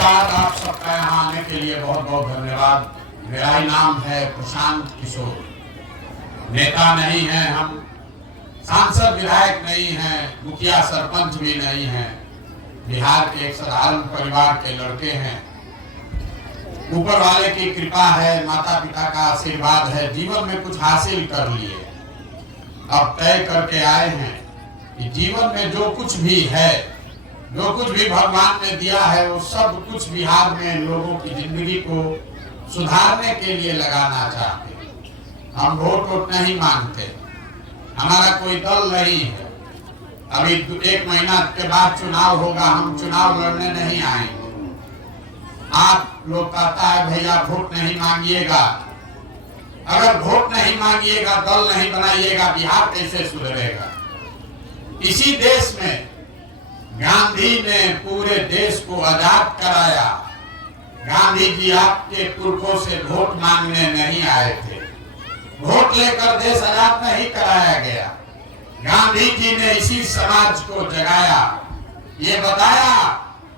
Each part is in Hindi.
नमस्कार। आप सबका यहाँ आने के लिए बहुत बहुत धन्यवाद। मेरा ही नाम है प्रशांत किशोर। नेता नहीं है हम, सांसद विधायक नहीं है, मुखिया सरपंच भी नहीं है। बिहार के एक साधारण परिवार के लड़के हैं। ऊपर वाले की कृपा है, माता पिता का आशीर्वाद है, जीवन में कुछ हासिल कर लिए। अब तय करके आए हैं कि जीवन में जो कुछ भी है, जो कुछ भी भगवान ने दिया है, वो सब कुछ बिहार में लोगों की जिंदगी को सुधारने के लिए लगाना चाहते हैं। हम वोट नहीं मांगते, हमारा कोई दल नहीं है। अभी 1 महीना के बाद चुनाव होगा, हम चुनाव लड़ने नहीं आएंगे। आप लोग कहता है भैया वोट नहीं मांगिएगा। अगर वोट नहीं मांगिएगा, दल नहीं बनाइएगा, बिहार कैसे सुधरेगा? इसी देश में गांधी ने पूरे देश को आजाद कराया। गांधी जी आपके पुरखों से वोट मांगने नहीं आए थे। वोट लेकर देश आजाद नहीं कराया गया। गांधी जी ने इसी समाज को जगाया, ये बताया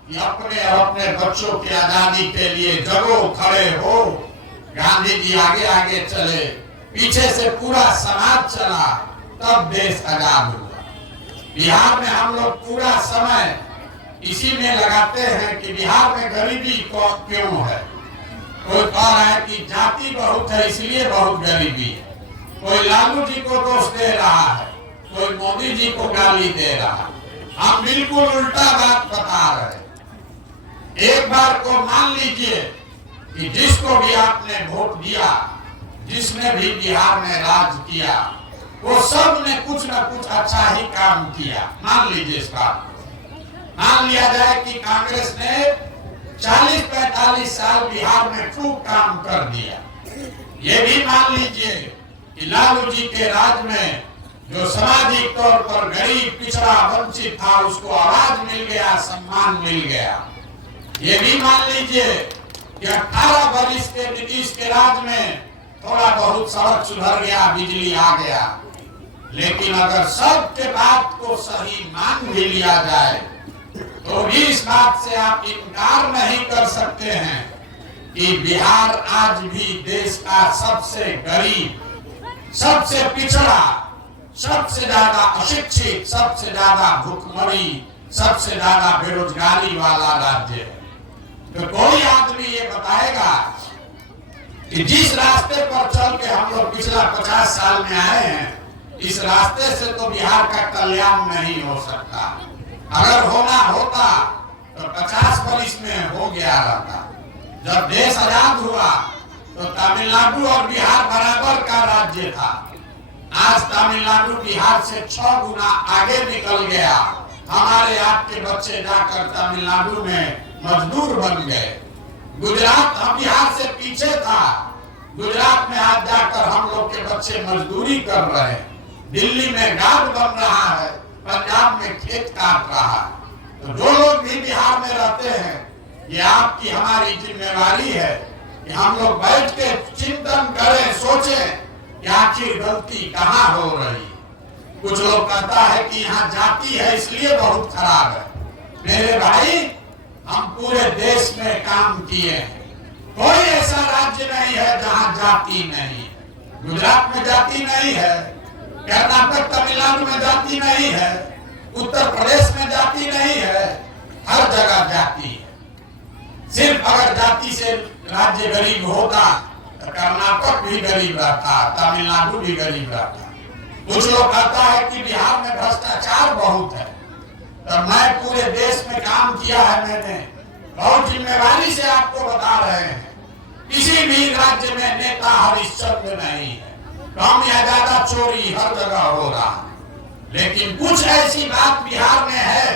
कि अपने और अपने बच्चों की आजादी के लिए जगो, खड़े हो। गांधी जी आगे आगे चले, पीछे से पूरा समाज चला, तब देश आजाद हुआ। बिहार में हम लोग पूरा समय इसी में लगाते हैं कि बिहार में गरीबी क्यों है। कोई कह रहा है कि जाति बहुत है इसलिए बहुत गरीबी है, कोई लालू जी को दोष दे रहा है, कोई मोदी जी को गाली दे रहा है। हम बिल्कुल उल्टा बात बता रहे हैं। एक बार को मान लीजिए कि जिसको भी आपने वोट दिया, जिसने भी बिहार में राज किया, वो सब ने कुछ न कुछ अच्छा ही काम किया। मान लीजिए इस बात, मान लिया जाए कि कांग्रेस ने 40-45 साल बिहार में खूब काम कर दिया। ये भी मान लीजिए कि लालू जी के राज में जो सामाजिक तौर पर गरीब, पिछड़ा, वंचित था, उसको आवाज मिल गया, सम्मान मिल गया। ये भी मान लीजिए कि 18 वर्ष के नीतीश के राज में थोड़ा बहुत सड़क सुधर गया, बिजली आ गया। लेकिन अगर सबके बात को सही मान भी लिया जाए तो भी इस बात से आप इनकार नहीं कर सकते हैं कि बिहार आज भी देश का सबसे गरीब, सबसे पिछड़ा, सबसे ज्यादा अशिक्षित, सबसे ज्यादा भूखमरी, सबसे ज्यादा बेरोजगारी वाला राज्य है। तो कोई आदमी ये बताएगा कि जिस रास्ते पर चल के हम लोग पिछला 50 साल में आए हैं, इस रास्ते से तो बिहार का कल्याण नहीं हो सकता। अगर होना होता तो 50 वर्ष में हो गया रहता। जब देश आजाद हुआ तो तमिलनाडु और बिहार बराबर का राज्य था। आज तमिलनाडु बिहार से 6 गुना आगे निकल गया। हमारे आपके बच्चे जाकर तमिलनाडु में मजदूर बन गए। गुजरात हम बिहार से पीछे था, गुजरात में आज जाकर हम लोग के बच्चे मजदूरी कर रहे हैं। दिल्ली में गार्ड बन रहा है, पंजाब में खेत काट रहा है। तो जो लोग भी बिहार में रहते हैं, ये आपकी हमारी जिम्मेवारी है कि हम लोग बैठ के चिंतन करें, सोचें कि आखिर गलती कहाँ हो रही। कुछ लोग कहता है कि यहाँ जाति है इसलिए बहुत खराब है। मेरे भाई, हम पूरे देश में काम किए हैं। कोई ऐसा राज्य नहीं है जहाँ जाति नहीं है। गुजरात में जाति नहीं है, कर्नाटक, तमिलनाडु में जाति नहीं है, उत्तर प्रदेश में जाति नहीं है, हर जगह जाति है। सिर्फ अगर जाति से राज्य गरीब होता तो कर्नाटक भी गरीब रहता, तमिलनाडु भी गरीब रहता। कुछ लोग कहता है कि बिहार में भ्रष्टाचार बहुत है। तो मैं पूरे देश में काम किया है, मैंने बहुत जिम्मेवारी से आपको बता रहे हैं। किसी भी राज्य में नेता हरिश्चंद्र नहीं है, कम या ज्यादा चोरी हर जगह हो रहा है। लेकिन कुछ ऐसी बात बिहार में है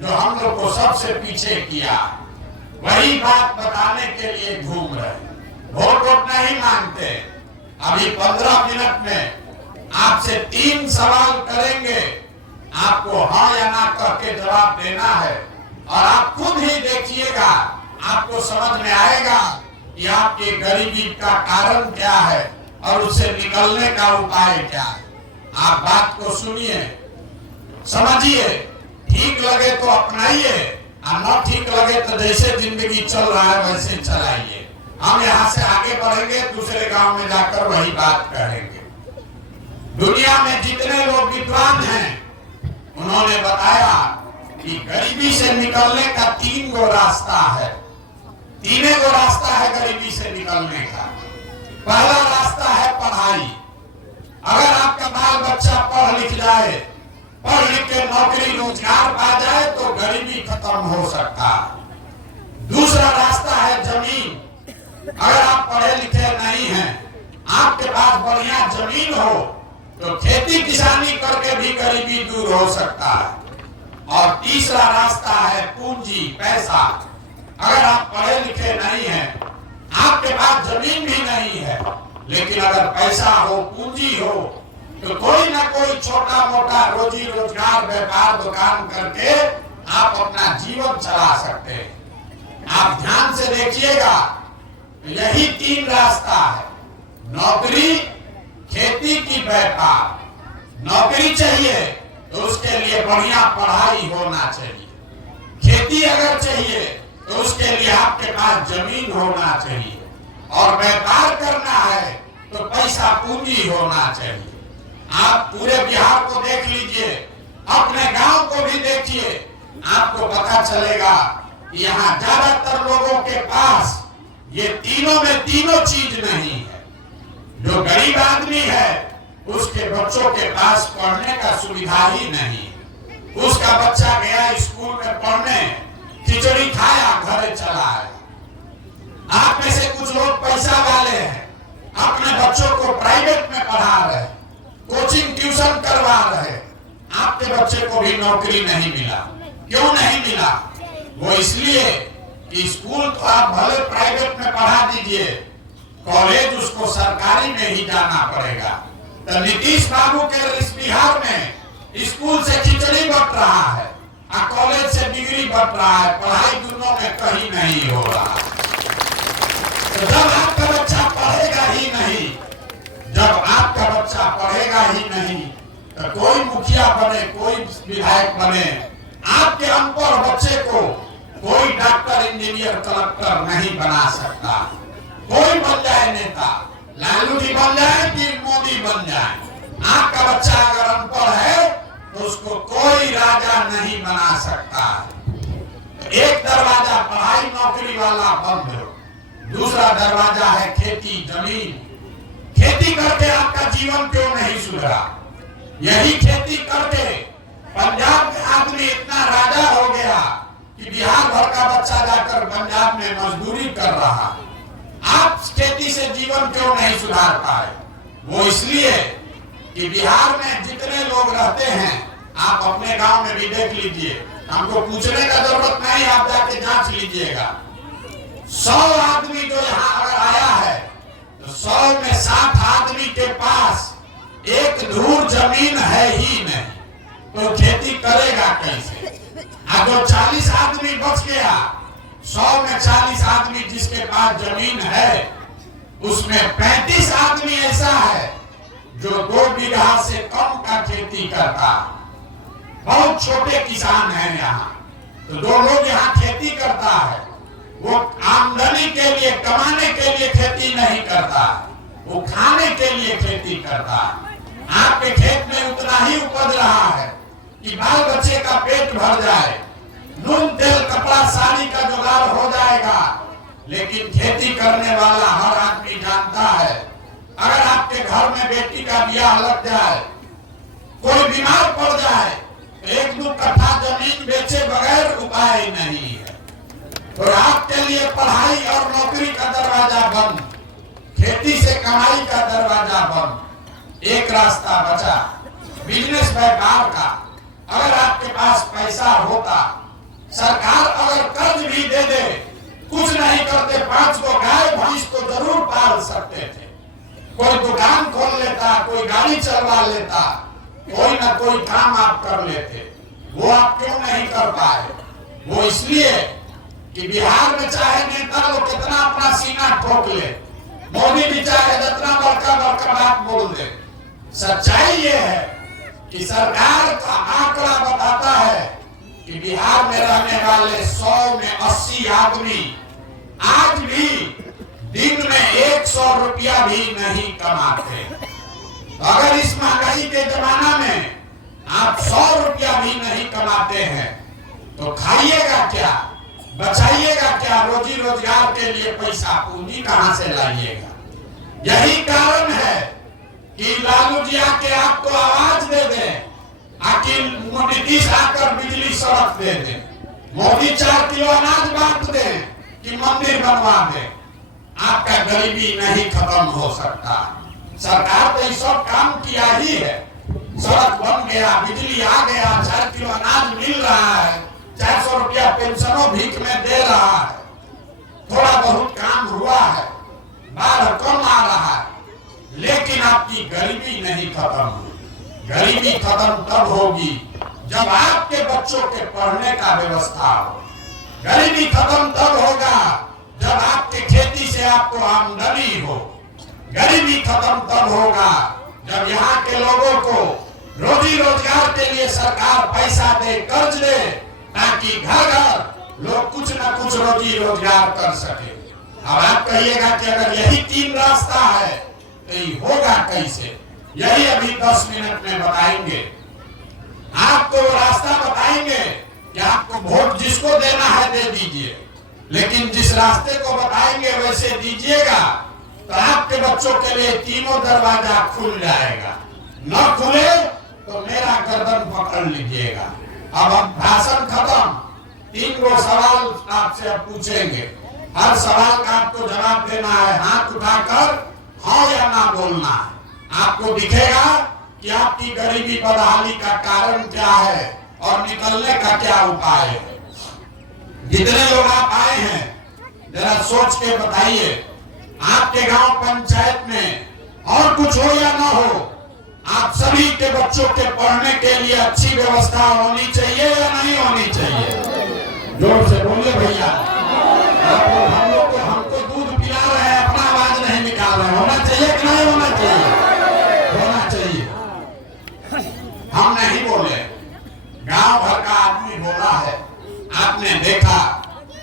जो हम लोग को सबसे पीछे किया। वही बात बताने के लिए घूम रहे। वोट नहीं मांगते। अभी 15 मिनट में आपसे 3 सवाल करेंगे, आपको हाँ या ना कह के जवाब देना है। और आप खुद ही देखिएगा, आपको समझ में आएगा कि आपकी गरीबी का कारण क्या है और उससे निकलने का उपाय क्या है। आप बात को सुनिए, समझिए, ठीक लगे तो अपनाइए, न ठीक लगे तो जैसे जिंदगी चल रहा है वैसे चलाइए। हम यहाँ से आगे बढ़ेंगे, दूसरे गांव में जाकर वही बात करेंगे। दुनिया में जितने लोग विद्वान हैं उन्होंने बताया कि गरीबी से निकलने का 3 गो रास्ता है। 3 गो रास्ता है गरीबी से निकलने का। पहला रास्ता है पढ़ाई। अगर आपका बाल बच्चा पढ़ लिख जाए, पढ़ लिख के नौकरी रोजगार पा जाए तो गरीबी खत्म हो सकता है। दूसरा रास्ता है जमीन। अगर आप पढ़े लिखे नहीं हैं, आपके पास बढ़िया जमीन हो तो खेती किसानी करके भी गरीबी दूर हो सकता है। और तीसरा रास्ता है पूंजी, पैसा। अगर आप पढ़े लिखे नहीं हैं, आपके पास जमीन भी नहीं है, लेकिन अगर पैसा हो, पूंजी हो, तो कोई ना कोई छोटा मोटा रोजी रोजगार, व्यापार, दुकान करके आप अपना जीवन चला सकते हैं। आप ध्यान से देखिएगा, यही 3 रास्ता है। नौकरी, खेती की व्यापार। नौकरी चाहिए तो उसके लिए बढ़िया पढ़ाई होना चाहिए। खेती अगर चाहिए तो उसके लिए आपके पास जमीन होना चाहिए। और व्यापार करना है तो पैसा पूंजी होना चाहिए। आप पूरे बिहार को देख लीजिए, अपने गांव को भी देखिए, आपको पता चलेगा कि यहाँ ज्यादातर लोगों के पास ये तीनों में तीनों चीज नहीं है। जो गरीब आदमी है उसके बच्चों के पास पढ़ने का सुविधा ही नहीं। उसका बच्चा गया स्कूल में पढ़ने, खिचड़ी खाया, घर चला आया। आप में से कुछ लोग पैसा वाले हैं, अपने बच्चों को प्राइवेट में पढ़ा रहे, कोचिंग ट्यूशन करवा रहे। आपके बच्चे को भी नौकरी नहीं मिला। क्यों नहीं मिला? वो इसलिए कि स्कूल तो आप भले प्राइवेट में पढ़ा दीजिए, कॉलेज उसको सरकारी में ही जाना पड़ेगा। तो नीतीश बाबू के इस बिहार में स्कूल से खिचड़ी बट रहा है और कॉलेज से डिग्री बट रहा है। पढ़ाई दोनों में कहीं नहीं हो रहा। तो जब आपका बच्चा पढ़ेगा ही नहीं, जब आपका बच्चा पढ़ेगा ही नहीं, तो कोई मुखिया बने, कोई विधायक बने, आपके अनपढ़ बच्चे को कोई डॉक्टर, इंजीनियर, कलेक्टर नहीं बना सकता। कोई बन जाए नेता, लालू जी बन जाए कि मोदी बन जाए, आपका बच्चा अगर अनपढ़ है तो उसको कोई राजा नहीं बना सकता। एक दरवाजा पढ़ाई नौकरी वाला बंद हो, दूसरा दरवाजा है खेती, जमीन। खेती करके आपका जीवन क्यों नहीं सुधरा? यही खेती करके पंजाब में आदमी इतना राजा हो गया कि बिहार भर का बच्चा जाकर पंजाब में मजदूरी कर रहा। आप खेती से जीवन क्यों नहीं सुधार पाए? वो इसलिए कि बिहार में जितने लोग रहते हैं, आप अपने गांव में भी देख लीजिए, हमको पूछने का जरूरत नहीं, आप जाके जांच लीजिएगा। 100 आदमी जो यहाँ अगर आया है तो 100 में 60 आदमी के पास एक धूर जमीन है ही नहीं, तो खेती करेगा कैसे? अगर 40 आदमी बच गया, 100 में 40 आदमी जिसके पास जमीन है, उसमें 35 आदमी ऐसा है जो 2 बीघा से कम का खेती करता। बहुत छोटे किसान हैं यहाँ। तो जो लोग यहाँ खेती करता है वो आमदनी के लिए, कमाने के लिए खेती नहीं करता, वो खाने के लिए खेती करता। आपके खेत में उतना ही उपज रहा है कि बाल बच्चे का पेट भर जाए, नून तेल कपड़ा साड़ी का जुगाड़ हो जाएगा। लेकिन खेती करने वाला हर आदमी जानता है, अगर आपके घर में बेटी का ब्याह लग जाए, कोई बीमार पड़ जाए, तो 1-2 कट्ठा जमीन बेचे बगैर उपाय नहीं है। तो आपके लिए पढ़ाई और नौकरी का दरवाजा बंद, खेती से कमाई का दरवाजा बंद। एक रास्ता बचा, बिजनेस, व्यापार का। अगर आपके पास पैसा होता, सरकार अगर कर्ज भी दे दे, कुछ नहीं करते, 5 को गाय भैंस तो जरूर पाल सकते थे। कोई दुकान खोल लेता, कोई गाड़ी चलवा लेता, कोई ना कोई काम आप कर लेते। वो आप क्यों नहीं कर पाए? वो इसलिए कि बिहार में चाहे नेता लोग कितना अपना सीना ठोक ले, मोदी भी चाहे जितना बड़का बड़का बात बोल दे, सच्चाई ये है कि सरकार का आंकड़ा बताता है कि बिहार में रहने वाले 100 में 80 आदमी आज भी दिन में 100 रुपया भी नहीं कमाते। तो अगर इस महंगाई के जमाना में आप 100 रुपया भी नहीं कमाते हैं तो खाइएगा क्या, बचाइएगा क्या, रोजी रोजगार के लिए पैसा पूंजी कहां से लाइएगा। यही कारण है कि लालू जी आके आपको आवाज दे दे, आखिर नीतीश आकर बिजली सड़क दे दे, मोदी 4 किलो अनाज बांट दे कि मंदिर बनवा दे, आपका गरीबी नहीं खत्म हो सकता। सरकार तो ये सब काम किया ही है, सड़क बन गया, बिजली आ गया, 4 किलो अनाज मिल रहा है, 400 रुपया पेंशनों भीख में दे रहा है, थोड़ा बहुत काम हुआ है, बाढ़ कम आ रहा है, लेकिन आपकी गरीबी नहीं खत्म हुई। गरीबी खत्म तब होगी जब आपके बच्चों के पढ़ने का व्यवस्था हो। गरीबी खत्म तब होगा जब आपके खेती से आपको आमदनी हो। गरीबी खत्म तब होगा जब यहाँ के लोगों को रोजी रोजगार के लिए सरकार पैसा दे, कर्ज दे, ताकि घर घर लोग कुछ न कुछ रोजी रोजगार कर सके। अब आप कहिएगा कि अगर यही 3 रास्ता है तो ये होगा कैसे? यही अभी 10 मिनट में बताएंगे। आपको रास्ता बताएंगे कि आपको वोट जिसको देना है दे दीजिए, लेकिन जिस रास्ते को बताएंगे वैसे दीजिएगा तो आपके बच्चों के लिए तीनों दरवाजा खुल जाएगा। न खुले तो मेरा गर्दन पकड़ लीजिएगा। अब भाषण खत्म, 3 गो सवाल आपसे अब पूछेंगे। हर सवाल का आपको जवाब देना है, हाथ उठाकर हाँ या ना बोलना है। आपको दिखेगा कि आपकी गरीबी बदहाली का कारण क्या है और निकलने का क्या उपाय है। जितने लोग आप आए हैं जरा सोच के बताइए, आपके गांव पंचायत में और कुछ हो या ना हो, आप सभी के बच्चों के पढ़ने के लिए अच्छी व्यवस्था होनी चाहिए या नहीं होनी चाहिए? जोर से बोलिए भैया। हम लोग को हमको दूध पिला रहे हैं, अपना आवाज नहीं निकाल रहे। होना चाहिए कि नहीं होना चाहिए? होना चाहिए। हम नहीं बोले, गांव भर का आदमी बोला है। आपने देखा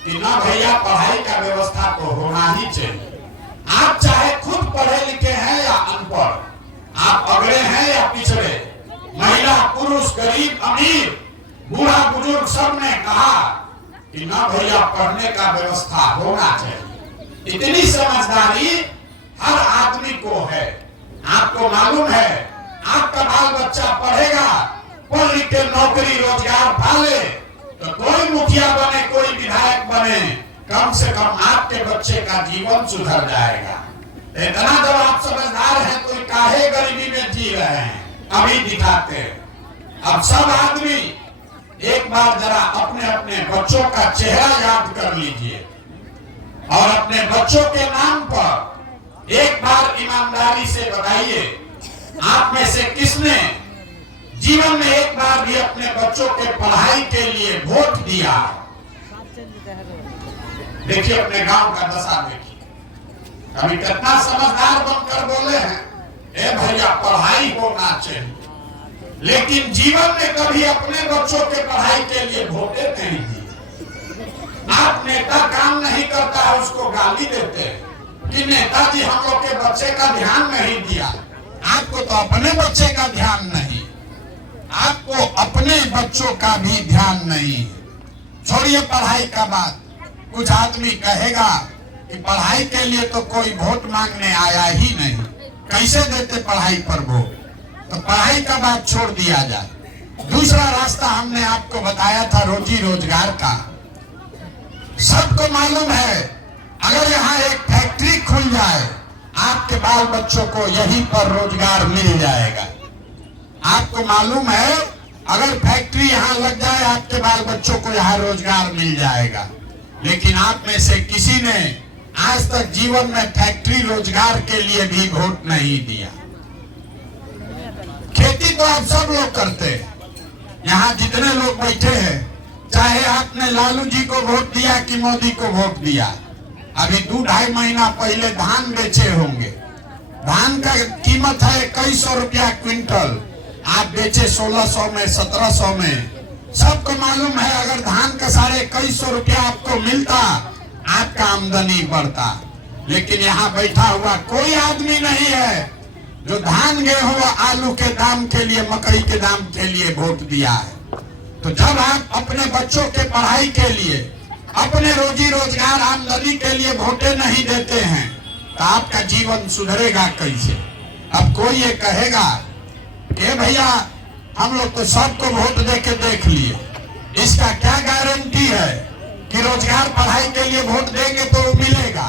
कि ना भैया पढ़ाई का व्यवस्था तो होना ही चाहिए। आप चाहे खुद पढ़े लिखे हैं या अनपढ़, आप अगड़े हैं या पिछड़े, महिला पुरुष गरीब अमीर बूढ़ा बुजुर्ग सब ने कहा कि ना भैया पढ़ने का व्यवस्था होना चाहिए। इतनी समझदारी हर आदमी को है। आपको मालूम है आपका बाल बच्चा पढ़ेगा, पढ़ लिख के नौकरी रोजगार पाले तो कोई मुखिया बने, कोई विधायक बने, कम से कम आपके बच्चे का जीवन सुधर जाएगा। इतना जब आप समझदार हैं तो काहे गरीबी में जी रहे हैं? अभी दिखाते हैं। अब सब आदमी एक बार जरा अपने अपने बच्चों का चेहरा याद कर लीजिए और अपने बच्चों के नाम पर एक बार ईमानदारी से बताइए, आप में से किसने जीवन में एक बार भी अपने बच्चों के पढ़ाई के लिए वोट दिया? देखिए अपने गांव का दशा देखिए। अभी कितना समझदार बनकर बोले हैं, ए भैया पढ़ाई होना चाहिए, लेकिन जीवन में कभी अपने बच्चों के पढ़ाई के लिए वोटे नहीं दिए। आप नेता काम नहीं करता है उसको गाली देते हैं कि नेताजी हम लोग के बच्चे का ध्यान नहीं दिया। आपको तो अपने बच्चे का ध्यान नहीं, आपको अपने बच्चों का भी ध्यान नहीं। छोड़िए पढ़ाई का बात। कुछ आदमी कहेगा कि पढ़ाई के लिए तो कोई वोट मांगने आया ही नहीं, कैसे देते पढ़ाई पर वोट? तो पढ़ाई का बात छोड़ दिया जाए। दूसरा रास्ता हमने आपको बताया था रोजी रोजगार का। सबको मालूम है अगर यहाँ एक फैक्ट्री खुल जाए आपके बाल बच्चों को यहीं पर रोजगार मिल जाएगा। आपको मालूम है अगर फैक्ट्री यहाँ लग जाए आपके बाल बच्चों को यहाँ रोजगार मिल जाएगा। लेकिन आप में से किसी ने आज तक जीवन में फैक्ट्री रोजगार के लिए भी वोट नहीं दिया। खेती तो आप सब लोग करते हैं। यहाँ जितने लोग बैठे हैं, चाहे आपने लालू जी को वोट दिया कि मोदी को वोट दिया, अभी 2-2.5 महीना पहले धान बेचे होंगे। धान का कीमत है 2100 रुपया क्विंटल, आप बेचे 1600 में 1700 में, सबको मालूम है अगर धान का 2150 रुपया आपको मिलता, आपका आमदनी बढ़ता। लेकिन यहाँ बैठा हुआ कोई आदमी नहीं है जो धान गेहूं आलू के दाम के लिए, मकई के दाम के लिए वोट दिया है। तो जब आप अपने बच्चों के पढ़ाई के लिए, अपने रोजी रोजगार आमदनी के लिए वोटे नहीं देते हैं तो आपका जीवन सुधरेगा कैसे? अब कोई ये कहेगा कि भैया हम लोग तो सबको वोट दे के देख लिए, इसका क्या गारंटी है कि रोजगार पढ़ाई के लिए वोट देंगे तो मिलेगा?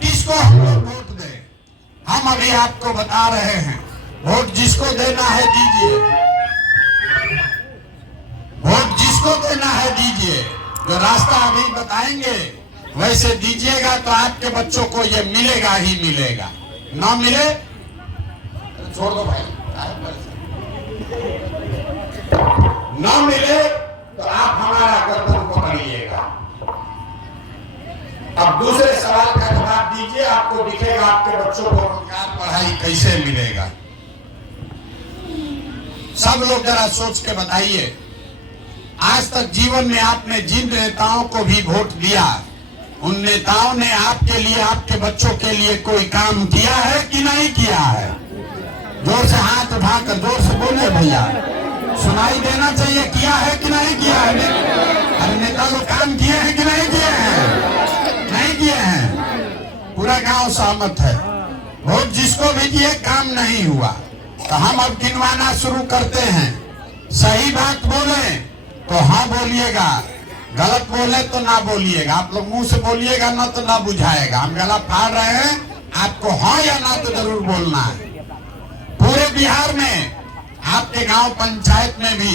किसको हम लोग वोट दें? हम अभी आपको बता रहे हैं, वोट जिसको देना है दीजिए, वोट जिसको देना है दीजिए। जो रास्ता अभी बताएंगे वैसे दीजिएगा तो आपके बच्चों को ये मिलेगा ही मिलेगा। ना मिले तो छोड़ दो भाई, ना मिले तो आप हमारा गर्दन पकड़िएगा। अब दूसरे सवाल का जवाब दीजिए, आपको दिखेगा आपके बच्चों को रोजगार पढ़ाई कैसे मिलेगा। सब लोग जरा सोच के बताइए, आज तक जीवन में आपने जिन नेताओं को भी वोट दिया, उन नेताओं ने आपके लिए, आपके बच्चों के लिए कोई काम किया है कि नहीं किया है? जोर से हाथ उठाकर जोर से बोले भैया, सुनाई देना चाहिए। किया है कि नहीं किया है? अरे नेता लोग काम किए हैं कि नहीं किए हैं? नहीं किए हैं। पूरा गांव सहमत है। वोट जिसको भी दिए काम नहीं हुआ। तो हम अब गिनवाना शुरू करते हैं। सही बात बोले तो हाँ बोलिएगा, गलत बोले तो ना बोलिएगा। आप लोग मुंह से बोलिएगा ना तो ना बुझाएगा। हम गला फाड़ रहे हैं, आपको हाँ या ना तो जरूर बोलना है। पूरे बिहार में आपके गांव पंचायत में भी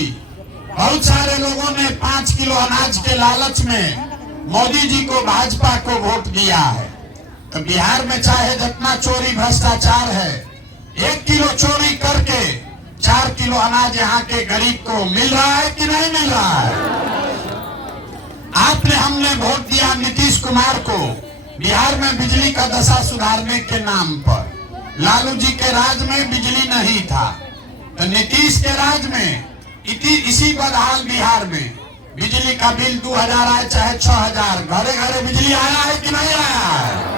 बहुत सारे लोगों ने 5 किलो अनाज के लालच में मोदी जी को, भाजपा को वोट दिया है। तो बिहार में चाहे जितना चोरी भ्रष्टाचार है, 1 किलो चोरी करके 4 किलो अनाज यहाँ के गरीब को मिल रहा है कि नहीं मिल रहा है? आपने, हमने वोट दिया नीतीश कुमार को बिहार में बिजली का दशा सुधारने के नाम पर। लालू जी के राज में बिजली नहीं था, तो नीतीश के राज में इसी बदहाल बिहार में बिजली का बिल 2000 आए चाहे 6000, घरे घरे बिजली आया है कि नहीं आया है?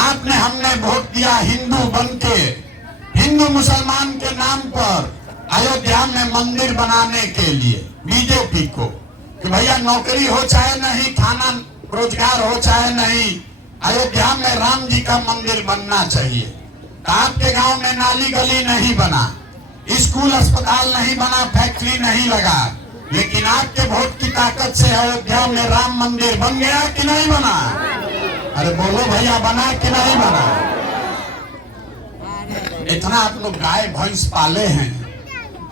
आपने, हमने वोट दिया हिंदू बनके, हिंदू मुसलमान के नाम पर अयोध्या में मंदिर बनाने के लिए बीजेपी को, कि भैया नौकरी हो चाहे नहीं, थाना रोजगार हो चाहे नहीं, अयोध्या में राम जी का मंदिर बनना चाहिए। तो आपके गांव में नाली गली नहीं बना, स्कूल अस्पताल नहीं बना, फैक्ट्री नहीं लगा, लेकिन आपके वोट की ताकत से अयोध्या में राम मंदिर बन गया कि नहीं बना? अरे बोलो भैया, बना कि नहीं बना? इतना आप लोग गाय भैंस पाले हैं,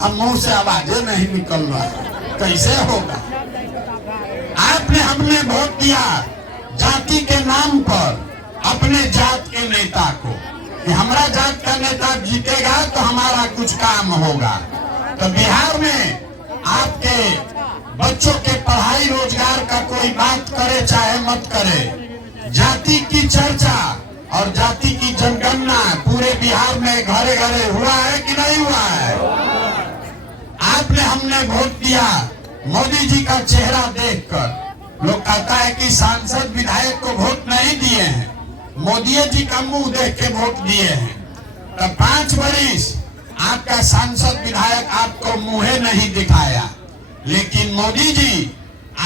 अब मुंह से आवाजें नहीं निकल रहा है, कैसे होगा? आपने, हमने वोट दिया जाति के नाम पर अपने जात के नेता को, कि हमारा जात का नेता जीतेगा तो हमारा कुछ काम होगा। तो बिहार में आपके बच्चों के पढ़ाई रोजगार का कोई बात करे चाहे मत करे, जाति की चर्चा और जाति की जनगणना पूरे बिहार में घरे घरे हुआ है कि नहीं हुआ है? आपने, हमने वोट दिया मोदी जी का चेहरा देखकर। लोग कहता है कि सांसद विधायक को वोट नहीं दिए हैं, मोदी जी का मुंह देख के वोट दिए हैं। तो 5 वर्ष आपका सांसद विधायक आपको मुंह नहीं दिखाया, लेकिन मोदी जी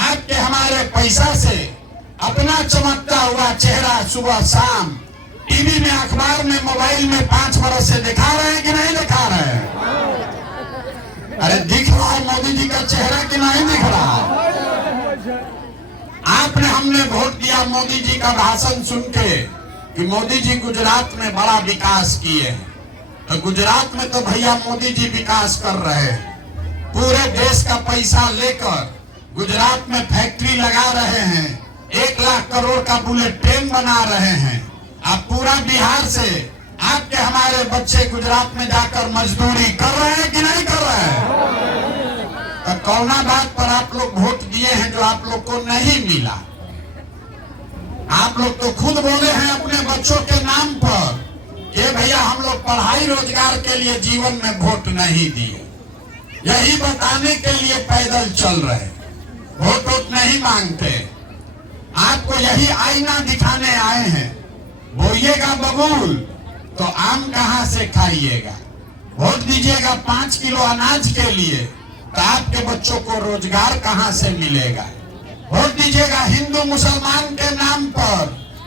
आपके, हमारे पैसा से अपना चमकता हुआ चेहरा सुबह शाम टीवी में, अखबार में, मोबाइल में 5 वर्ष से दिखा रहे हैं कि नहीं दिखा रहे हैं? अरे दिख रहा है मोदी जी का चेहरा कि नहीं दिख रहा है? आपने, हमने वोट दिया मोदी जी का भाषण सुन के कि मोदी जी गुजरात में बड़ा विकास किए हैं। तो गुजरात में तो भैया मोदी जी विकास कर रहे हैं, पूरे देश का पैसा लेकर गुजरात में फैक्ट्री लगा रहे हैं, 1 लाख करोड़ का बुलेट ट्रेन बना रहे हैं। अब पूरा बिहार से आपके, हमारे बच्चे गुजरात में जाकर मजदूरी कर रहे हैं कि नहीं कर रहे हैं? तो कौना बात पर आप लोग वोट दिए हैं जो आप लोग को नहीं मिला? आप लोग तो खुद बोले हैं अपने बच्चों के नाम पर कि भैया हम लोग पढ़ाई रोजगार के लिए जीवन में वोट नहीं दिए। यही बताने के लिए पैदल चल रहे, वोट वोट नहीं मांगते। आपको यही आईना दिखाने आए हैं। बोइएगा बबूल तो आम कहां से खाइएगा। वोट दीजिएगा 5 किलो अनाज के लिए तो आपके बच्चों को रोजगार कहां से मिलेगा। वोट दीजिएगा हिंदू मुसलमान के नाम पर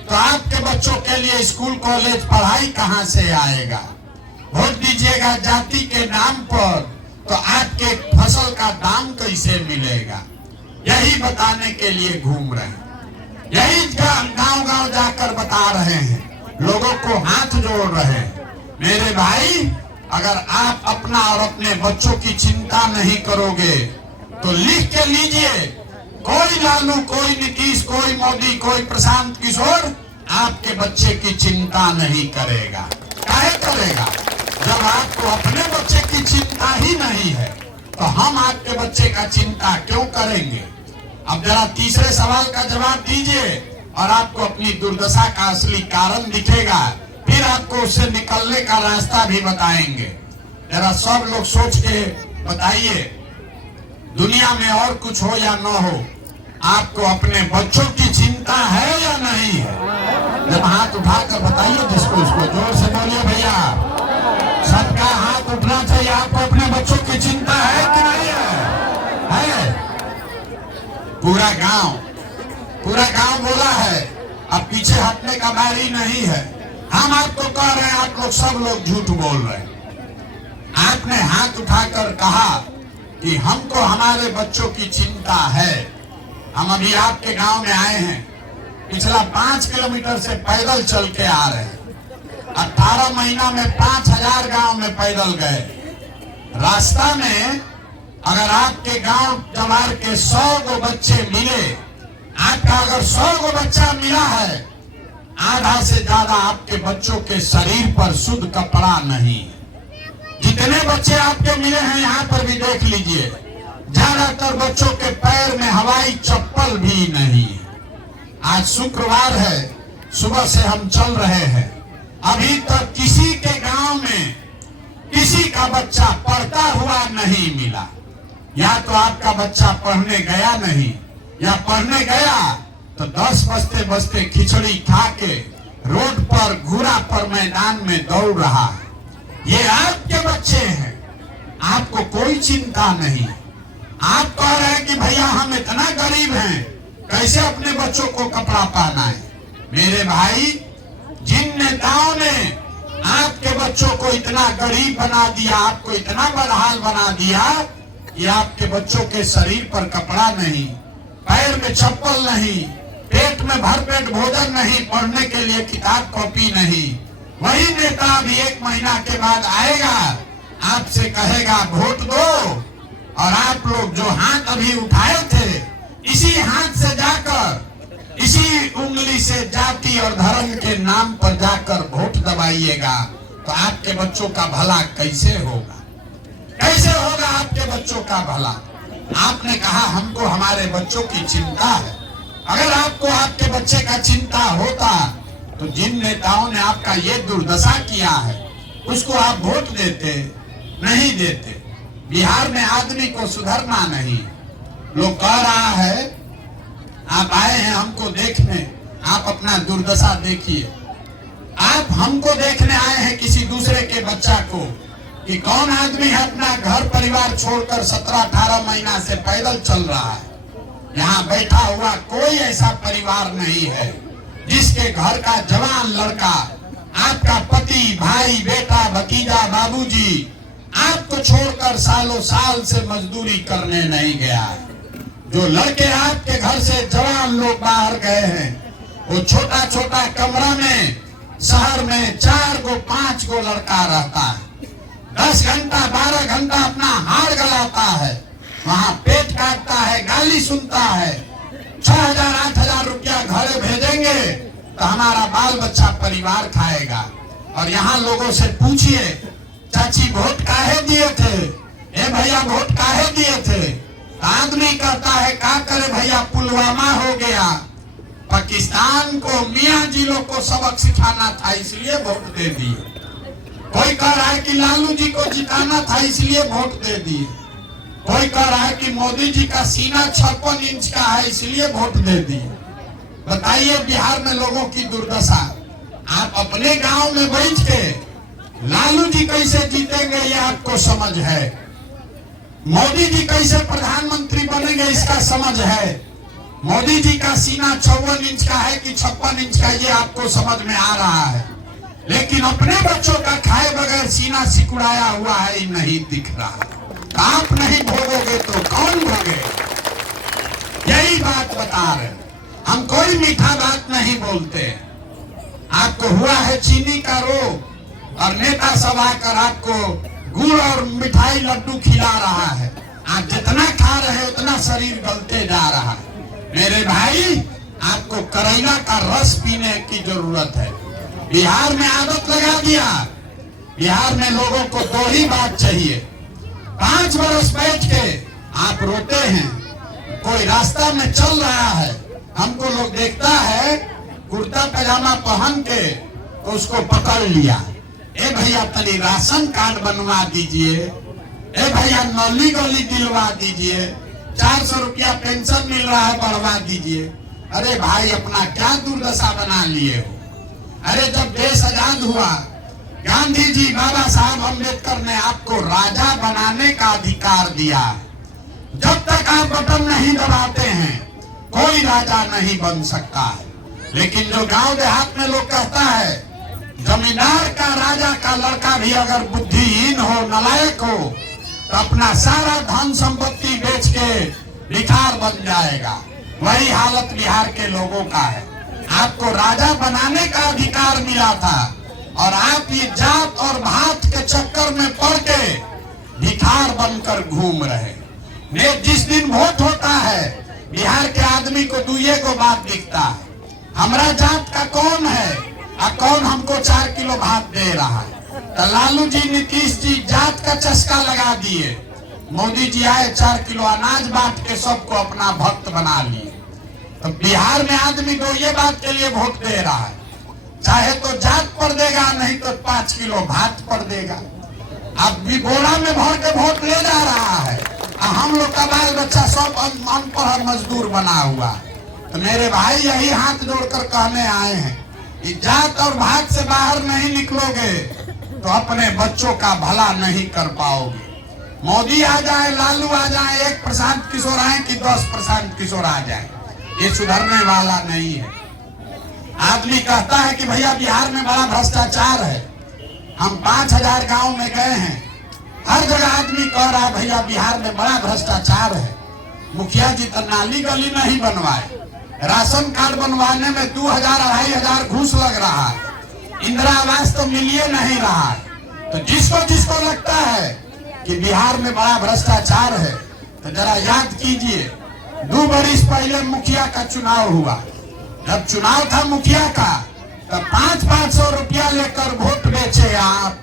तो आपके बच्चों के लिए स्कूल कॉलेज पढ़ाई कहां से आएगा। वोट दीजिएगा जाति के नाम पर तो आपके फसल का दाम कैसे मिलेगा। यही बताने के लिए घूम रहे हैं, यही गांव गांव जाकर बता रहे हैं, लोगों को हाथ जोड़ रहे हैं। मेरे भाई, अगर आप अपना और अपने बच्चों की चिंता नहीं करोगे तो लिख के लीजिए, कोई लालू, कोई नीतीश, कोई मोदी, कोई प्रशांत किशोर आपके बच्चे की चिंता नहीं करेगा। काहे करेगा? जब आपको अपने बच्चे की चिंता ही नहीं है तो हम आपके बच्चे का चिंता क्यों करेंगे। अब जरा तीसरे सवाल का जवाब दीजिए और आपको अपनी दुर्दशा का असली कारण दिखेगा, फिर आपको उससे निकलने का रास्ता भी बताएंगे। जरा सब लोग सोच के बताइए, दुनिया में और कुछ हो या न हो, आपको अपने बच्चों की चिंता है या नहीं है? जब हाथ उठाकर बताइए, जिसको उसको जोर से बोलिए भैया। सबका हाथ उठना चाहिए। आपको अपने बच्चों की चिंता है कि नहीं है? पूरा गांव बोला है। अब पीछे हटने का बारी नहीं है। हम आपको कह रहे हैं, आप लोग सब लोग झूठ बोल रहे हैं। आपने हाथ उठाकर कहा कि हमको हमारे बच्चों की चिंता है। हम अभी आपके गांव में आए हैं, पिछला 5 किलोमीटर से पैदल चल के आ रहे हैं। 18 महीना में 5000 गांव में पैदल गए। रास्ता में अगर आपके गांव जवार के 100 गो बच्चे मिले, आपका अगर 100 गो बच्चा मिला है, आधा से ज्यादा आपके बच्चों के शरीर पर शुद्ध कपड़ा नहीं। जितने बच्चे आपके मिले हैं यहाँ पर भी देख लीजिए, ज्यादातर बच्चों के पैर में हवाई चप्पल भी नहीं। आज शुक्रवार है, सुबह से हम चल रहे हैं, अभी तक किसी के गांव में किसी का बच्चा पढ़ता हुआ नहीं मिला। या तो आपका बच्चा पढ़ने गया नहीं, या पढ़ने गया तो 10 बजते बजते खिचड़ी खा के रोड पर घूरा पर मैदान में दौड़ रहा है। ये आपके बच्चे हैं, आपको कोई चिंता नहीं। आप कह रहे हैं कि भैया हम इतना गरीब हैं, कैसे अपने बच्चों को कपड़ा पहना है। मेरे भाई, जिन नेताओं ने आपके बच्चों को इतना गरीब बना दिया, आपको इतना बदहाल बना दिया कि आपके बच्चों के शरीर पर कपड़ा नहीं, पैर में चप्पल नहीं, पेट में भरपेट भोजन नहीं, पढ़ने के लिए किताब कॉपी नहीं, वही नेता अभी 1 महीना के बाद आएगा, आपसे कहेगा वोट दो, और आप लोग जो हाथ अभी उठाए थे, इसी हाथ से जाकर, इसी उंगली से जाति और धर्म के नाम पर जाकर वोट दबाइएगा, तो आपके बच्चों का भला कैसे होगा? कैसे होगा आपके बच्चों का भला? आपने कहा हमको हमारे बच्चों की चिंता है। अगर आपको आपके बच्चे का चिंता होता तो जिन नेताओं ने आपका ये दुर्दशा किया है उसको आप वोट देते? नहीं देते। बिहार में आदमी को सुधरना नहीं। लोग कह रहा है आप आए हैं हमको देखने, आप अपना दुर्दशा देखिए। आप हमको देखने आए हैं किसी दूसरे के बच्चा को, कि कौन आदमी है अपना घर परिवार छोड़कर 17-18 महीना से पैदल चल रहा है। यहाँ बैठा हुआ कोई ऐसा परिवार नहीं है जिसके घर का जवान लड़का, आपका पति, भाई, बेटा, भतीजा, बाबूजी आपको छोड़कर सालों साल से मजदूरी करने नहीं गया है। जो लड़के आपके घर से जवान लोग बाहर गए हैं, वो छोटा छोटा कमरा में शहर में 4 गो 5 गो लड़का रहता है। 10 घंटा 12 घंटा अपना हाड़ गलाता है, वहाँ पेट काटता है, गाली सुनता है। 6,000-8,000 रुपया घर भेजेंगे तो हमारा बाल बच्चा परिवार खाएगा। और यहाँ लोगों से पूछिए, चाची वोट काहे दिए थे? ए भैया वोट काहे दिए थे? आदमी कहता है क्या करे भैया, पुलवामा हो गया, पाकिस्तान को मियाँ जी लोग को सबक सिखाना था इसलिए वोट दे दिए। कोई कह रहा है कि लालू जी को जिताना था इसलिए वोट दे दिए। कोई कह रहा है कि मोदी जी का सीना 56 इंच का है इसलिए वोट दे दिए। बताइए बिहार में लोगों की दुर्दशा। आप अपने गांव में बैठ के लालू जी कैसे जीतेंगे ये आपको समझ है, मोदी जी कैसे प्रधानमंत्री बनेंगे इसका समझ है। मोदी जी का सीना 54 इंच का है कि 56 इंच का ये आपको समझ में आ रहा है, लेकिन अपने बच्चों का खाए बगैर सीना सिकुड़ाया हुआ है ही नहीं दिख रहा। आप नहीं भोगोगे तो कौन भोगे? यही बात बता रहे। हम कोई मीठा बात नहीं बोलते। आपको हुआ है चीनी का रोग और नेता सब आकर आपको गुड़ और मिठाई लड्डू खिला रहा है। आप जितना खा रहे हैं उतना शरीर गलते जा रहा है। मेरे भाई, आपको करेला का रस पीने की जरूरत है। बिहार में आदत लगा दिया। बिहार में लोगों को दो ही बात चाहिए। 5 बरस बैठ के आप रोते हैं। कोई रास्ता में चल रहा है, हमको लोग देखता है कुर्ता पैजामा पहन के तो उसको पकड़ लिया। ए भैया तनी राशन कार्ड बनवा दीजिए, ए भैया नली गली दिलवा दीजिए, 400 रुपया पेंशन मिल रहा है बढ़वा दीजिए। अरे भाई, अपना क्या दुर्दशा बना लिए हो। अरे जब देश आजाद हुआ, गांधी जी बाबा साहब अम्बेडकर ने आपको राजा बनाने का अधिकार दिया। जब तक आप बटन नहीं दबाते हैं कोई राजा नहीं बन सकता है। लेकिन जो गांव देहात में लोग कहता है जमींदार का राजा का लड़का भी अगर बुद्धिहीन हो, नालायक हो, तो अपना सारा धन संपत्ति बेच के भिखार बन जाएगा। वही हालत बिहार के लोगों का है। आपको राजा बनाने का अधिकार मिला था और आप ये जात और भात के चक्कर में पड़ के भिखार बनकर घूम रहे। जिस दिन वोट होता है बिहार के आदमी को दुइये को बात दिखता है, हमारा जात का कौन है और कौन हमको 4 किलो भात दे रहा है। तो लालू जी, नीतीश जी जात का चस्का लगा दिए। मोदी जी आए 4 किलो अनाज बांट के सबको अपना भक्त बना लिए। तो बिहार में आदमी तो ये बात के लिए वोट दे रहा है, चाहे तो जात पर देगा, नहीं तो 5 किलो भात पर देगा। अब भी बोरा में भर के वोट ले जा रहा है और हम लोग का बाल बच्चा सब अनपढ़ मजदूर बना हुआ। तो मेरे भाई, यही हाथ जोड़कर कहने आए हैं कि जात और भात से बाहर नहीं निकलोगे तो अपने बच्चों का भला नहीं कर पाओगे। मोदी आ जाए, लालू आ जाए, एक प्रशांत किशोर आए कि 10 प्रशांत किशोर आ जाए, ये सुधरने वाला नहीं है। आदमी कहता है कि भैया बिहार में बड़ा भ्रष्टाचार है। हम 5000 गांव में गए हैं, हर जगह आदमी कह रहा है भैया बिहार में बड़ा भ्रष्टाचार है। मुखिया जी तो नाली गली नहीं बनवाए, राशन कार्ड बनवाने में 2000-2500 घूस लग रहा है, इंदिरा आवास तो मिलिए नहीं रहा है। तो जिसको जिसको लगता है कि बिहार में बड़ा भ्रष्टाचार है तो जरा याद कीजिए, 2 बरिस पहले मुखिया का चुनाव हुआ। जब चुनाव था मुखिया का तब 500-500 रुपया लेकर वोट बेचे आप,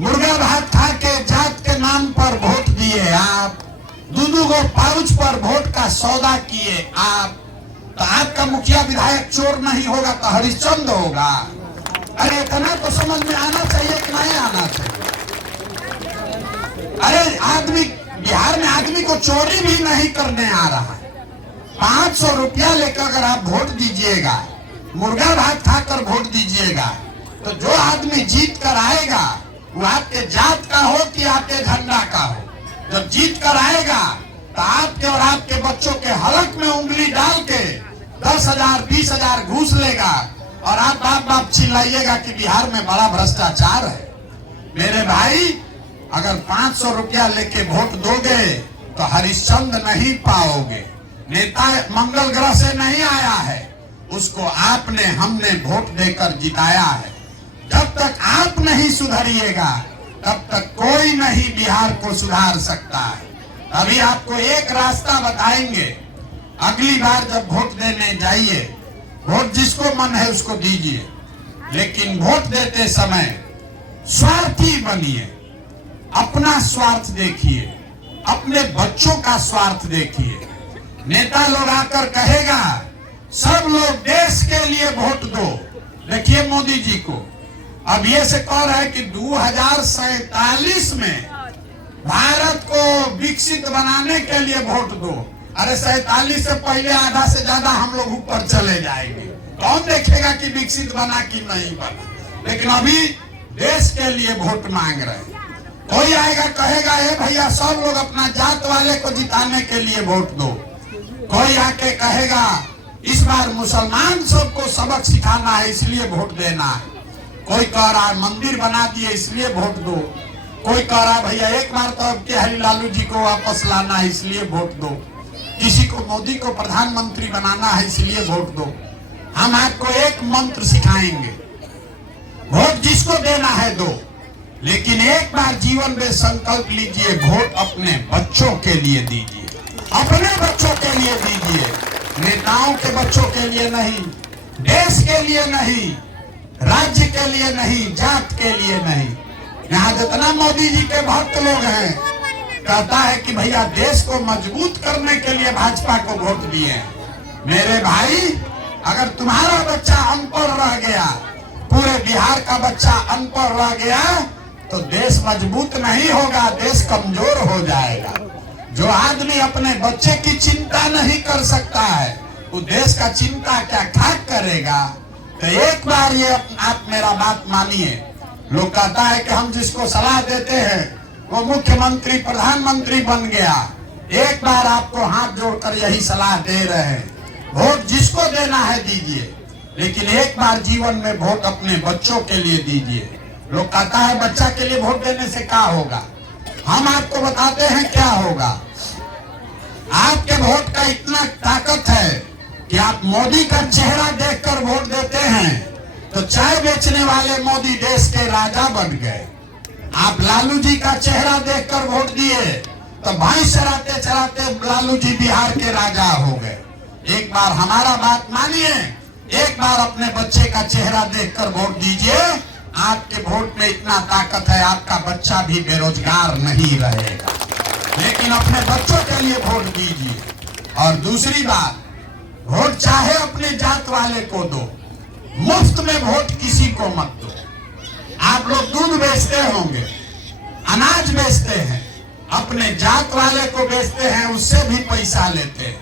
मुर्गा भात खा के जात के नाम पर वोट दिए आप, 2-2 गो पाउच पर वोट का सौदा किए आप। तो आपका मुखिया विधायक चोर नहीं होगा तो हरिश्चंद्र होगा। अरे इतना तो समझ में आना चाहिए कि नहीं आना चाहिए। अरे आदमी, बिहार में आदमी को चोरी भी नहीं करने आ रहा है। 500 रुपया लेकर अगर आप वोट दीजिएगा, मुर्गा भात खाकर वोट दीजिएगा, तो जो आदमी जीत कर आएगा वो आपके जात का हो कि आपके झंडा का हो, जब जीत कर आएगा तो आपके और आपके बच्चों के हलक में उंगली डाल के 10,000-20,000 घूस लेगा और आप बाप बाप चिल्लाइएगा कि बिहार में बड़ा भ्रष्टाचार है। मेरे भाई, अगर 500 रुपया लेके वोट दोगे तो हरिश्चंद्र नहीं पाओगे। नेता मंगल ग्रह से नहीं आया है, उसको आपने हमने वोट देकर जिताया है। जब तक आप नहीं सुधरिएगा तब तक कोई नहीं बिहार को सुधार सकता है। अभी आपको एक रास्ता बताएंगे, अगली बार जब वोट देने जाइए, वोट जिसको मन है उसको दीजिए, लेकिन वोट देते समय स्वार्थी बनिए। अपना स्वार्थ देखिए, अपने बच्चों का स्वार्थ देखिए। नेता लोग आकर कहेगा सब लोग देश के लिए वोट दो। देखिए मोदी जी को अब ये से कह रहा है कि 2047 में भारत को विकसित बनाने के लिए वोट दो। अरे 47 से पहले आधा से ज्यादा हम लोग ऊपर चले जाएंगे, कौन देखेगा कि विकसित बना कि नहीं बना। लेकिन अभी देश के लिए वोट मांग रहे हैं। कोई आएगा कहेगा ए भैया सब लोग अपना जात वाले को जिताने के लिए वोट दो। कोई आके कहेगा इस बार मुसलमान सबको सबक सिखाना है इसलिए वोट देना है। कोई कह रहा है मंदिर बना दिए इसलिए वोट दो। कोई कह रहा है भैया एक बार तो अब के हरी लालू जी को वापस लाना है इसलिए वोट दो। किसी को मोदी को प्रधानमंत्री बनाना है इसलिए वोट दो। हम आपको एक मंत्र सिखाएंगे, वोट जिसको देना है दो, लेकिन एक बार जीवन में संकल्प लीजिए वोट अपने बच्चों के लिए दीजिए, अपने बच्चों के लिए दीजिए, नेताओं के बच्चों के लिए नहीं, देश के लिए नहीं, राज्य के लिए नहीं, जात के लिए नहीं। यहाँ जितना मोदी जी के भक्त लोग हैं कहता है कि भैया देश को मजबूत करने के लिए भाजपा को वोट दिए। मेरे भाई अगर तुम्हारा बच्चा अनपढ़ रह गया, पूरे बिहार का बच्चा अनपढ़ रह गया तो देश मजबूत नहीं होगा, देश कमजोर हो जाएगा। जो आदमी अपने बच्चे की चिंता नहीं कर सकता है वो देश का चिंता क्या खाक करेगा। तो एक बार ये आप मेरा बात मानिए। लोग कहता है कि हम जिसको सलाह देते हैं वो मुख्यमंत्री प्रधानमंत्री बन गया। एक बार आपको हाथ जोड़कर यही सलाह दे रहे हैं, वोट जिसको देना है दीजिए, लेकिन एक बार जीवन में वोट अपने बच्चों के लिए दीजिए। लोग कहता है बच्चा के लिए वोट देने से क्या होगा, हम आपको बताते हैं क्या होगा। आपके वोट का इतना ताकत है कि आप मोदी का चेहरा देखकर वोट देते हैं तो चाय बेचने वाले मोदी देश के राजा बन गए। आप लालू जी का चेहरा देखकर वोट दिए तो भैंस चराते चराते लालू जी बिहार के राजा हो गए। एक बार हमारा बात मानिए, एक बार अपने बच्चे का चेहरा देखकर वोट दीजिए। आपके वोट में इतना ताकत है, आपका बच्चा भी बेरोजगार नहीं रहेगा। लेकिन अपने बच्चों के लिए वोट दीजिए। और दूसरी बात, वोट चाहे अपने जात वाले को दो, मुफ्त में वोट किसी को मत दो। आप लोग दूध बेचते होंगे, अनाज बेचते हैं, अपने जात वाले को बेचते हैं, उससे भी पैसा लेते हैं।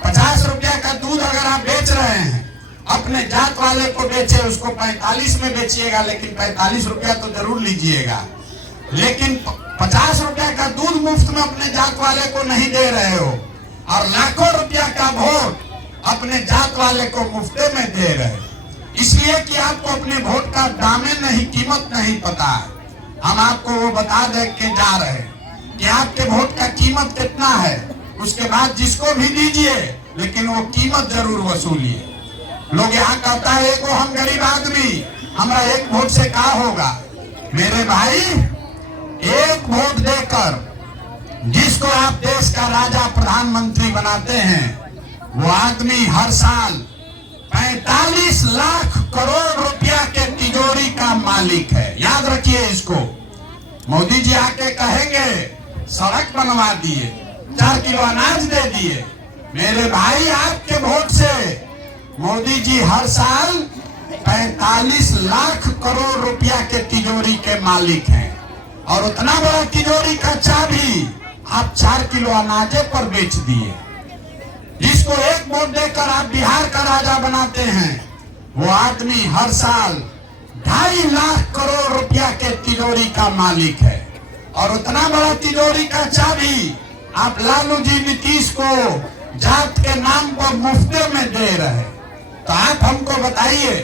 50 रुपया का दूध अगर आप बेच रहे हैं, अपने जात वाले को बेचे, उसको 45 में बेचिएगा, लेकिन 45 रुपया तो जरूर लीजिएगा। लेकिन 50 रुपया का दूध मुफ्त में अपने जात वाले को नहीं दे रहे हो और लाखों रुपया का वोट अपने जात वाले को मुफ्ते में दे रहे हो, इसलिए कि आपको अपने वोट का दामे नहीं, कीमत नहीं पता है। हम आपको वो बता दे के जा रहे हैं कि आपके वोट का कीमत कितना है। उसके बाद जिसको भी दीजिए लेकिन वो कीमत जरूर वसूलिए। लोग यहाँ कहता है एगो हम गरीब आदमी, हमारा एक वोट से क्या होगा। मेरे भाई एक वोट देकर जिसको आप देश का राजा प्रधानमंत्री बनाते हैं वो आदमी हर साल 45 लाख करोड़ रुपया के तिजोरी का मालिक है। याद रखिए इसको। मोदी जी आके कहेंगे सड़क बनवा दिए, 4 किलो अनाज दे दिए। मेरे भाई आपके वोट से मोदी जी हर साल 45 लाख करोड़ रुपया के तिजोरी के मालिक हैं। और उतना बड़ा तिजोरी का चाबी आप 4 किलो अनाजे पर बेच दिए। जिसको एक वोट देकर आप बिहार का राजा बनाते हैं वो आदमी हर साल 2.5 लाख करोड़ रुपया के तिजोरी का मालिक है। और उतना बड़ा तिजोरी का चाबी आप लालू जी नीतीश को जात के नाम पर मुफ्ते में दे रहे। तो आप हमको बताइए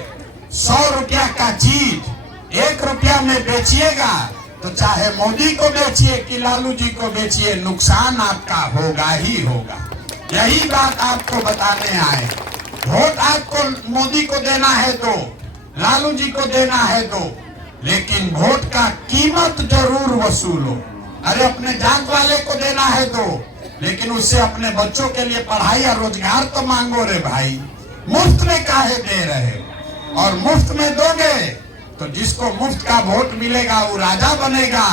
100 रुपया का चीज 1 रुपया में बेचिएगा तो चाहे मोदी को बेचिए कि लालू जी को बेचिए, नुकसान आपका होगा ही होगा। यही बात आपको बताने आए। वोट आपको मोदी को देना है तो, लालू जी को देना है तो, लेकिन वोट का कीमत जरूर वसूलो। अरे अपने जात वाले को देना है तो, लेकिन उससे अपने बच्चों के लिए पढ़ाई और रोजगार तो मांगो रे भाई। मुफ्त में काहे दे रहे हो? और मुफ्त में दोगे तो जिसको मुफ्त का वोट मिलेगा वो राजा बनेगा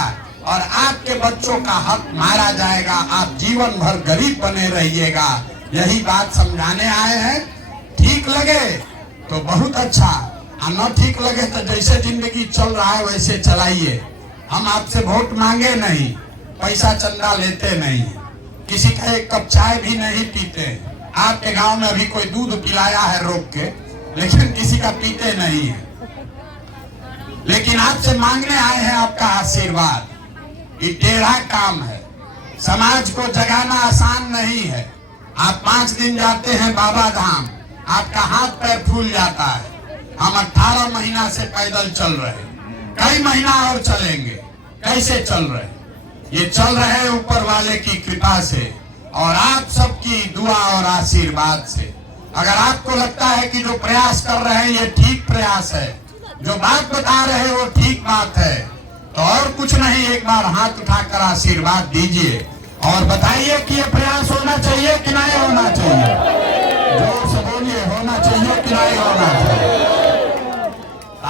और आपके बच्चों का हक मारा जाएगा। आप जीवन भर गरीब बने रहिएगा। यही बात समझाने आए हैं। ठीक लगे तो बहुत अच्छा, और न ठीक लगे तो जैसे जिंदगी चल रहा है वैसे चलाइए। हम आपसे वोट मांगे नहीं, पैसा चंदा लेते नहीं, किसी का एक कप चाय भी नहीं पीते। आपके गांव में अभी कोई दूध पिलाया है रोक के, लेकिन किसी का पीते नहीं है। लेकिन आपसे मांगने आए हैं आपका आशीर्वाद। ये टेढ़ा काम है, समाज को जगाना आसान नहीं है। आप 5 दिन जाते हैं बाबा धाम, आपका हाथ पैर फूल जाता है। हम 18 महीना से पैदल चल रहे, कई महीना और चलेंगे। कैसे चल रहे? ये चल रहे हैं ऊपर वाले की कृपा से और आप सबकी दुआ और आशीर्वाद से। अगर आपको लगता है कि जो प्रयास कर रहे हैं ये ठीक प्रयास है, जो बात बता रहे हैं वो ठीक बात है, तो और कुछ नहीं, एक बार हाथ उठाकर आशीर्वाद दीजिए और बताइए कि ये प्रयास होना चाहिए कि नहीं होना चाहिए। जोर से बोलिए, होना चाहिए कि नहीं होना चाहिए।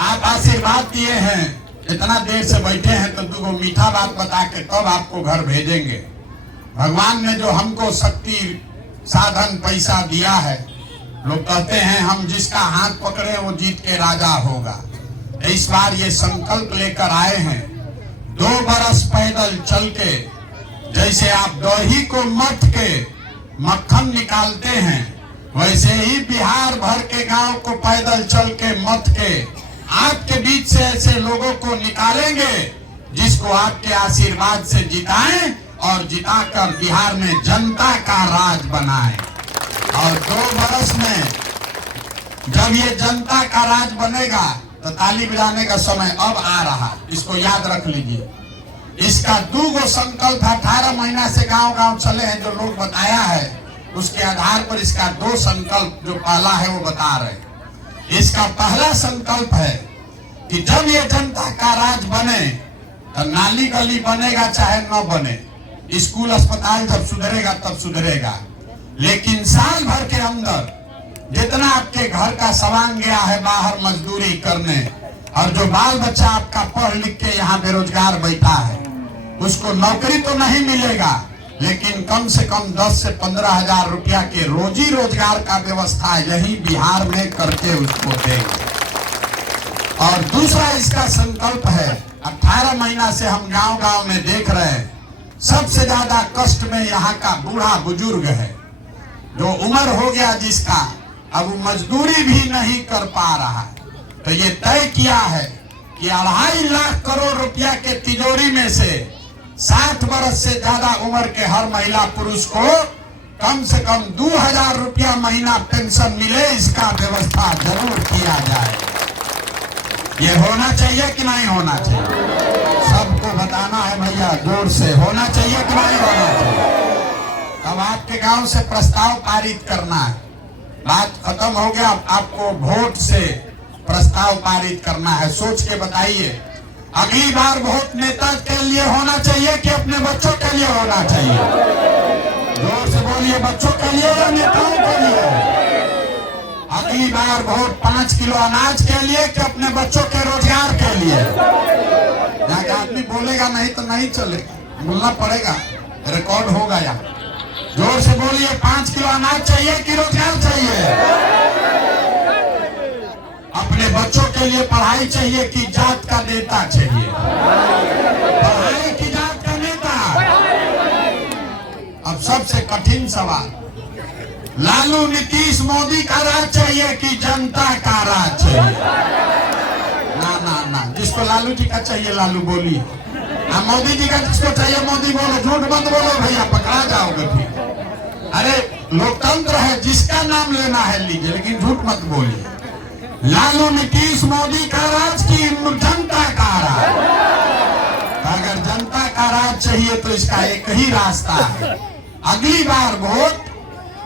आप आशीर्वाद दिए हैं, इतना देर से बैठे हैं, तो 2 मीठा बात बता के तब आपको घर भेजेंगे। भगवान ने जो हमको शक्ति, साधन, पैसा दिया है, लोग कहते हैं हम जिसका हाथ पकड़े वो जीत के राजा होगा। इस बार ये संकल्प लेकर आए हैं, 2 बरस पैदल चल के, जैसे आप दही को मथ के मक्खन निकालते हैं, वैसे ही बिहार भर के गांव को पैदल चल के मथ के आपके बीच से ऐसे लोगों को निकालेंगे जिसको आपके आशीर्वाद से जिताएं और जिताकर बिहार में जनता का राज बनाएं। और 2 बरस में जब ये जनता का राज बनेगा तो ताली बजाने का समय अब आ रहा, इसको याद रख लीजिए। इसका 2 संकल्प 18 महीना से गांव-गांव चले हैं, जो लोग बताया है उसके आधार पर इसका 2 संकल्प जो पहला है वो बता रहे। इसका पहला संकल्प है कि जब ये जनता का राज बने तो नाली गली बनेगा चाहे न बने, स्कूल अस्पताल जब सुधरेगा तब सुधरेगा, लेकिन साल भर के अंदर जितना आपके घर का सामान गया है बाहर मजदूरी करने, और जो बाल बच्चा आपका पढ़ लिख के यहाँ बेरोजगार बैठा है, उसको नौकरी तो नहीं मिलेगा, लेकिन कम से कम 10 से 15 हजार रुपया के रोजी रोजगार का व्यवस्था यही बिहार में करके उसको देंगे। और दूसरा इसका संकल्प है, 18 महीना से हम गांव-गांव में देख रहे हैं, सबसे ज्यादा कष्ट में यहाँ का बूढ़ा बुजुर्ग है, जो उम्र हो गया जिसका, अब वो मजदूरी भी नहीं कर पा रहा। तो ये तय किया है कि 2.5 लाख करोड़ रुपया के तिजोरी में से 60 वर्ष से ज्यादा उम्र के हर महिला पुरुष को कम से कम 2000 रुपया महीना पेंशन मिले, इसका व्यवस्था जरूर किया जाए। ये होना चाहिए कि नहीं होना चाहिए? सबको बताना है भैया, जोर से, होना चाहिए कि नहीं होना चाहिए? अब आपके गांव से प्रस्ताव पारित करना है, बात खत्म हो गया। आपको वोट से प्रस्ताव पारित करना है, सोच के बताइए। अगली बार वोट नेता के लिए होना चाहिए कि अपने बच्चों के लिए होना चाहिए? जोर से बोलिए, बच्चों के लिए या नेताओं के लिए? अगली बार वोट 5 किलो अनाज के लिए कि अपने बच्चों के रोजगार के लिए? यहाँ का आदमी बोलेगा नहीं तो नहीं चलेगा, बोलना पड़ेगा, रिकॉर्ड होगा यहाँ। जोर से बोलिए, 5 किलो अनाज चाहिए कि रोजगार चाहिए? अपने बच्चों के लिए पढ़ाई चाहिए कि जात का नेता चाहिए? पढ़ाई की जात का नेता? अब सबसे कठिन सवाल, लालू नीतीश मोदी का राज चाहिए कि जनता का राज चाहिए? ना ना ना, जिसको लालू जी का चाहिए लालू बोलिए, मोदी जी का जिसको चाहिए मोदी बोलो। झूठ मत बोलो भैया, पकड़ा जाओगे फिर। अरे लोकतंत्र है, जिसका नाम लेना है लीजिए, लेकिन झूठ मत बोलिए। लालू नीतीश मोदी का राज की जनता का राज? अगर जनता का राज चाहिए तो इसका एक ही रास्ता है, अगली बार वोट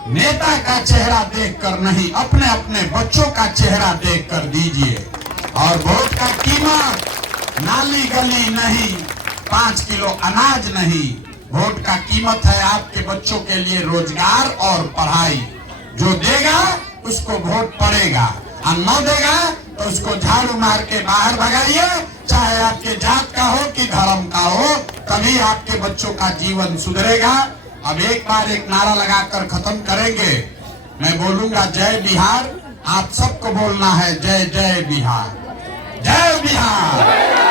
नेता का चेहरा देखकर नहीं, अपने अपने बच्चों का चेहरा देखकर दीजिए। और वोट का कीमत नाली गली नहीं, 5 किलो अनाज नहीं, वोट का कीमत है आपके बच्चों के लिए रोजगार और पढ़ाई। जो देगा उसको वोट पड़ेगा, और न देगा तो उसको झाड़ू मार के बाहर भगाइए, चाहे आपके जात का हो कि धर्म का हो, तभी आपके बच्चों का जीवन सुधरेगा। अब एक बार एक नारा लगाकर खत्म करेंगे। मैं बोलूंगा जय बिहार, आप सबको बोलना है जय जय बिहार, जय बिहार।